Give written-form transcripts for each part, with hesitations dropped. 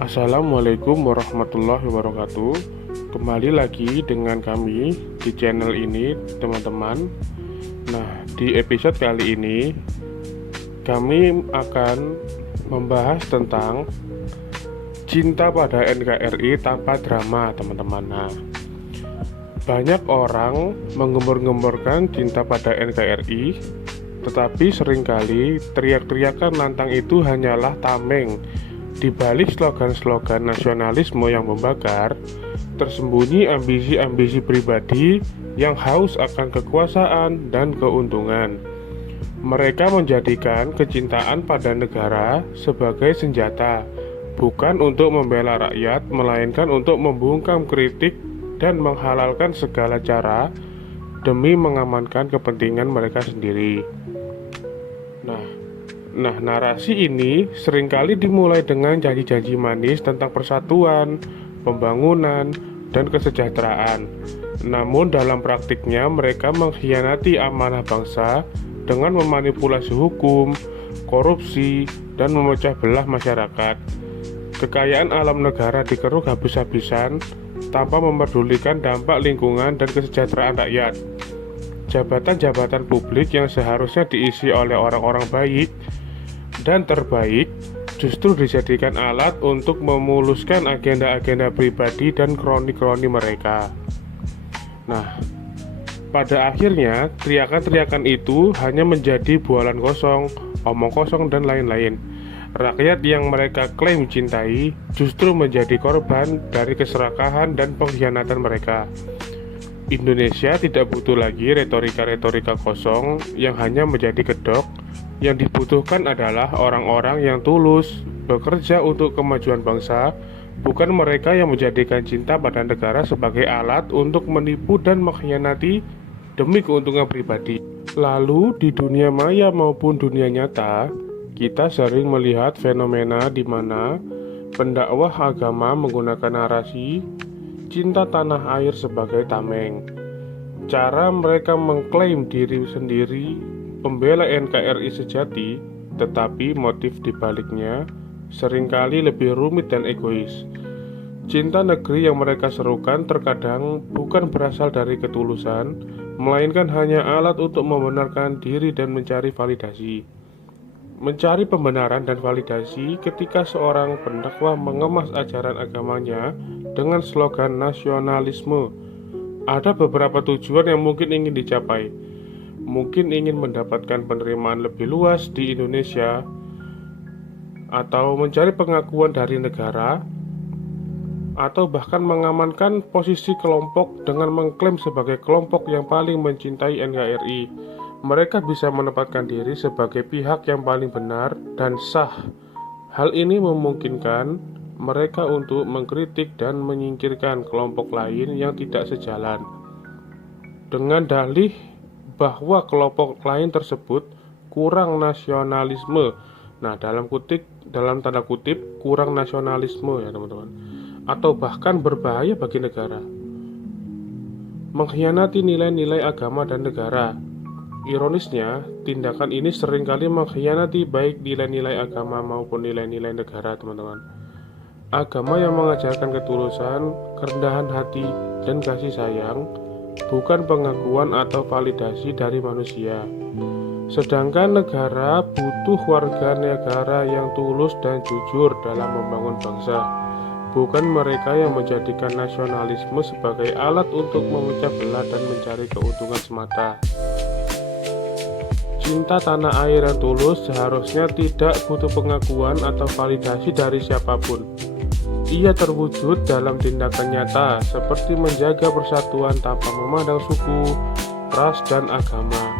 Assalamualaikum warahmatullahi wabarakatuh. Kembali lagi dengan kami di channel ini, teman-teman. Nah, di episode kali ini kami akan membahas tentang cinta pada NKRI tanpa drama, teman-teman. Nah, banyak orang menggembor-gemborkan cinta pada NKRI, tetapi seringkali teriak-teriakan lantang itu hanyalah tameng. Di balik slogan-slogan nasionalisme yang membakar, tersembunyi ambisi-ambisi pribadi yang haus akan kekuasaan dan keuntungan. Mereka menjadikan kecintaan pada negara sebagai senjata, bukan untuk membela rakyat, melainkan untuk membungkam kritik dan menghalalkan segala cara demi mengamankan kepentingan mereka sendiri. Nah, narasi ini seringkali dimulai dengan janji-janji manis tentang persatuan, pembangunan, dan kesejahteraan. Namun dalam praktiknya mereka mengkhianati amanah bangsa dengan memanipulasi hukum, korupsi, dan memecah belah masyarakat. Kekayaan alam negara dikeruk habis-habisan tanpa memperdulikan dampak lingkungan dan kesejahteraan rakyat. Jabatan-jabatan publik yang seharusnya diisi oleh orang-orang baik dan terbaik justru dijadikan alat untuk memuluskan agenda-agenda pribadi dan kroni-kroni mereka. Nah, pada akhirnya teriakan-teriakan itu hanya menjadi bualan kosong, omong kosong, dan lain-lain. Rakyat yang mereka klaim cintai justru menjadi korban dari keserakahan dan pengkhianatan mereka. Indonesia tidak butuh lagi retorika-retorika kosong yang hanya menjadi kedok. Yang dibutuhkan adalah orang-orang yang tulus bekerja untuk kemajuan bangsa, bukan mereka yang menjadikan cinta pada negara sebagai alat untuk menipu dan mengkhianati demi keuntungan pribadi. Lalu di dunia maya maupun dunia nyata, kita sering melihat fenomena di mana pendakwah agama menggunakan narasi cinta tanah air sebagai tameng. Cara mereka mengklaim diri sendiri pembela NKRI sejati, tetapi motif dibaliknya seringkali lebih rumit dan egois. Cinta negeri yang mereka serukan terkadang bukan berasal dari ketulusan, melainkan hanya alat untuk membenarkan diri dan mencari validasi. Mencari pembenaran dan validasi ketika seorang pendakwah mengemas ajaran agamanya dengan slogan nasionalisme. Ada beberapa tujuan yang mungkin ingin dicapai. Mungkin ingin mendapatkan penerimaan lebih luas di Indonesia, atau mencari pengakuan dari negara, atau bahkan mengamankan posisi kelompok dengan mengklaim sebagai kelompok yang paling mencintai NKRI. Mereka bisa menempatkan diri sebagai pihak yang paling benar dan sah. Hal ini memungkinkan mereka untuk mengkritik dan menyingkirkan kelompok lain yang tidak sejalan dengan dalih bahwa kelompok lain tersebut kurang nasionalisme. Nah, dalam tanda kutip kurang nasionalisme ya teman-teman, atau bahkan berbahaya bagi negara. Mengkhianati nilai-nilai agama dan negara. Ironisnya, tindakan ini seringkali mengkhianati baik nilai-nilai agama maupun nilai-nilai negara, teman-teman. Agama yang mengajarkan ketulusan, kerendahan hati, dan kasih sayang, bukan pengakuan atau validasi dari manusia. Sedangkan negara butuh warga negara yang tulus dan jujur dalam membangun bangsa, bukan mereka yang menjadikan nasionalisme sebagai alat untuk memecah belah dan mencari keuntungan semata. Cinta tanah air yang tulus seharusnya tidak butuh pengakuan atau validasi dari siapapun. Ia terwujud dalam tindakan nyata seperti menjaga persatuan tanpa memandang suku, ras, dan agama,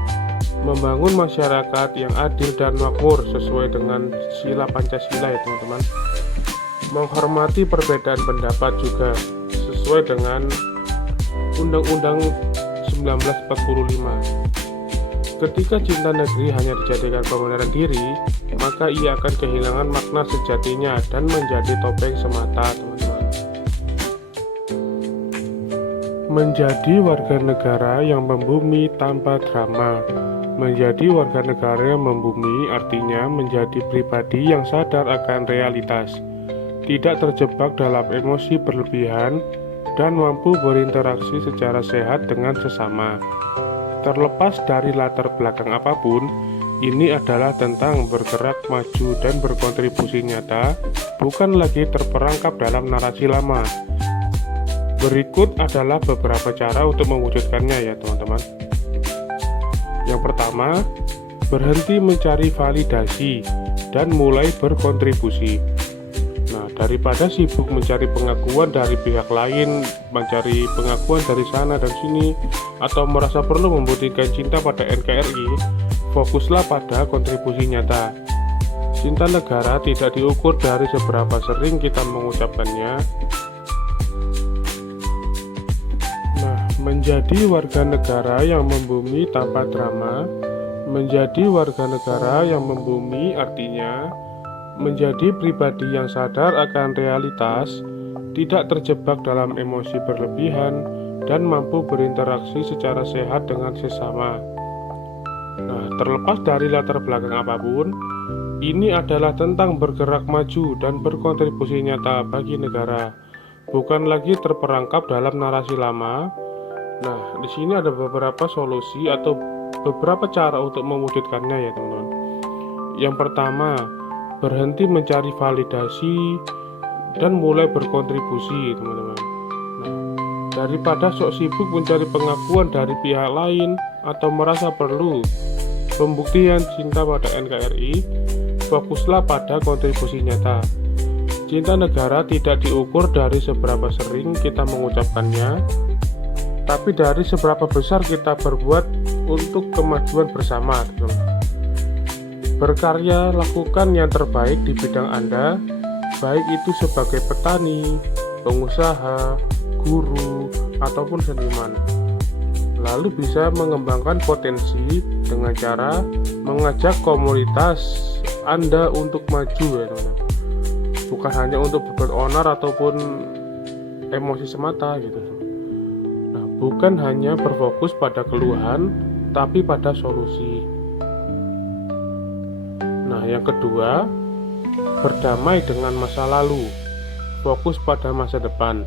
membangun masyarakat yang adil dan makmur sesuai dengan sila Pancasila ya teman-teman, menghormati perbedaan pendapat juga sesuai dengan Undang-Undang 1945. Ketika cinta negeri hanya dijadikan pembenaran diri, maka ia akan kehilangan makna sejatinya dan menjadi topeng semata, teman-teman. Menjadi warga negara yang membumi tanpa drama. Menjadi warga negara yang membumi artinya menjadi pribadi yang sadar akan realitas. tidak terjebak dalam emosi berlebihan, dan mampu berinteraksi secara sehat dengan sesama. Terlepas dari latar belakang apapun, ini adalah tentang bergerak maju dan berkontribusi nyata, bukan lagi terperangkap dalam narasi lama. Berikut adalah beberapa cara untuk mewujudkannya ya teman-teman. Yang pertama, berhenti mencari validasi dan mulai berkontribusi. Nah, daripada sibuk mencari pengakuan dari pihak lain, mencari pengakuan dari sana dan sini, atau merasa perlu membuktikan cinta pada NKRI, fokuslah pada kontribusi nyata. Cinta negara tidak diukur dari seberapa sering kita mengucapkannya. Nah, menjadi warga negara yang membumi tanpa drama. Menjadi warga negara yang membumi artinya menjadi pribadi yang sadar akan realitas, tidak terjebak dalam emosi berlebihan, dan mampu berinteraksi secara sehat dengan sesama. Nah, terlepas dari latar belakang apapun, ini adalah tentang bergerak maju dan berkontribusi nyata bagi negara, bukan lagi terperangkap dalam narasi lama. Nah, di sini ada beberapa solusi atau beberapa cara untuk mewujudkannya ya teman-teman. Yang pertama, berhenti mencari validasi dan mulai berkontribusi teman-teman. Nah, daripada sok sibuk mencari pengakuan dari pihak lain atau merasa perlu pembuktian cinta pada NKRI, fokuslah pada kontribusi nyata. Cinta negara tidak diukur dari seberapa sering kita mengucapkannya, tapi dari seberapa besar kita berbuat untuk kemajuan bersama teman-teman. Berkarya, lakukan yang terbaik di bidang Anda, baik itu sebagai petani, pengusaha, guru, ataupun seniman. Lalu bisa mengembangkan potensi dengan cara mengajak komunitas Anda untuk maju ya teman-teman. Bukan hanya untuk berbuat onar ataupun emosi semata gitu. Nah, bukan hanya berfokus pada keluhan, tapi pada solusi. Nah, yang kedua, berdamai dengan masa lalu, fokus pada masa depan.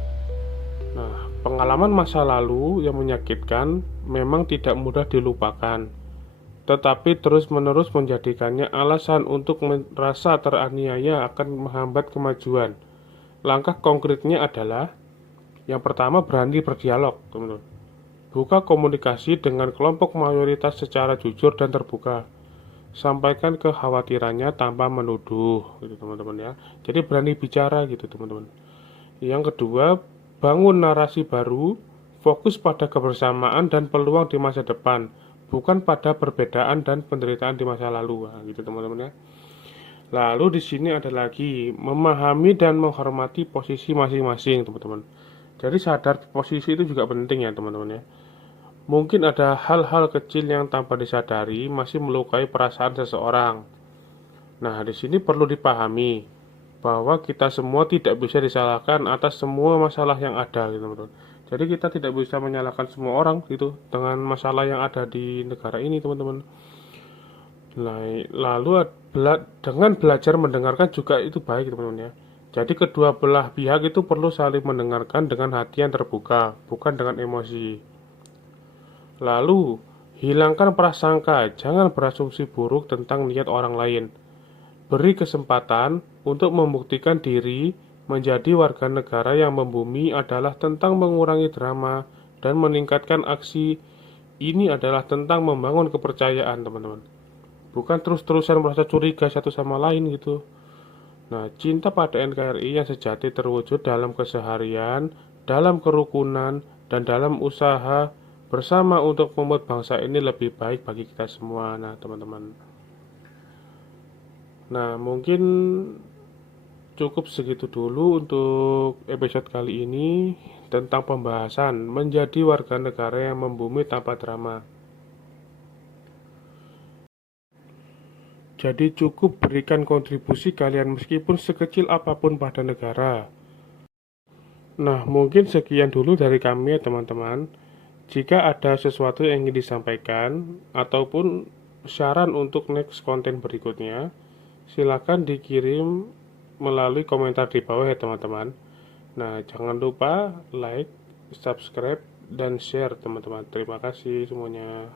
Nah, pengalaman masa lalu yang menyakitkan memang tidak mudah dilupakan, tetapi terus-menerus menjadikannya alasan untuk merasa teraniaya akan menghambat kemajuan. Langkah konkretnya adalah, yang pertama, berani berdialog, teman-teman. Buka komunikasi dengan kelompok mayoritas secara jujur dan terbuka. Sampaikan kekhawatirannya tanpa menuduh gitu teman-teman ya. Jadi berani bicara gitu teman-teman. Yang kedua, bangun narasi baru, fokus pada kebersamaan dan peluang di masa depan, bukan pada perbedaan dan penderitaan di masa lalu gitu teman-teman ya. Lalu di sini ada lagi memahami dan menghormati posisi masing-masing teman-teman. Jadi sadar posisi itu juga penting ya teman-teman ya. Mungkin ada hal-hal kecil yang tanpa disadari masih melukai perasaan seseorang. Nah, di sini perlu dipahami bahwa kita semua tidak bisa disalahkan atas semua masalah yang ada, gitu, teman-teman. Jadi kita tidak bisa menyalahkan semua orang gitu dengan masalah yang ada di negara ini, teman-teman. Lalu dengan belajar mendengarkan juga itu baik, teman-teman ya. Jadi kedua belah pihak itu perlu saling mendengarkan dengan hati yang terbuka, bukan dengan emosi. Lalu, hilangkan prasangka, jangan berasumsi buruk tentang niat orang lain. Beri kesempatan untuk membuktikan diri. Menjadi warga negara yang membumi adalah tentang mengurangi drama dan meningkatkan aksi. Ini adalah tentang membangun kepercayaan, teman-teman. Bukan terus-terusan merasa curiga satu sama lain gitu. Nah, cinta pada NKRI yang sejati terwujud dalam keseharian, dalam kerukunan, dan dalam usaha bersama untuk membuat bangsa ini lebih baik bagi kita semua. Nah, teman-teman. Nah, mungkin cukup segitu dulu untuk episode kali ini tentang pembahasan menjadi warga negara yang membumi tanpa drama. Jadi cukup berikan kontribusi kalian meskipun sekecil apapun pada negara. Nah, mungkin sekian dulu dari kami ya teman-teman. Jika ada sesuatu yang ingin disampaikan ataupun saran untuk next konten berikutnya, silakan dikirim melalui komentar di bawah ya teman-teman. Nah, jangan lupa like, subscribe, dan share teman-teman. Terima kasih semuanya.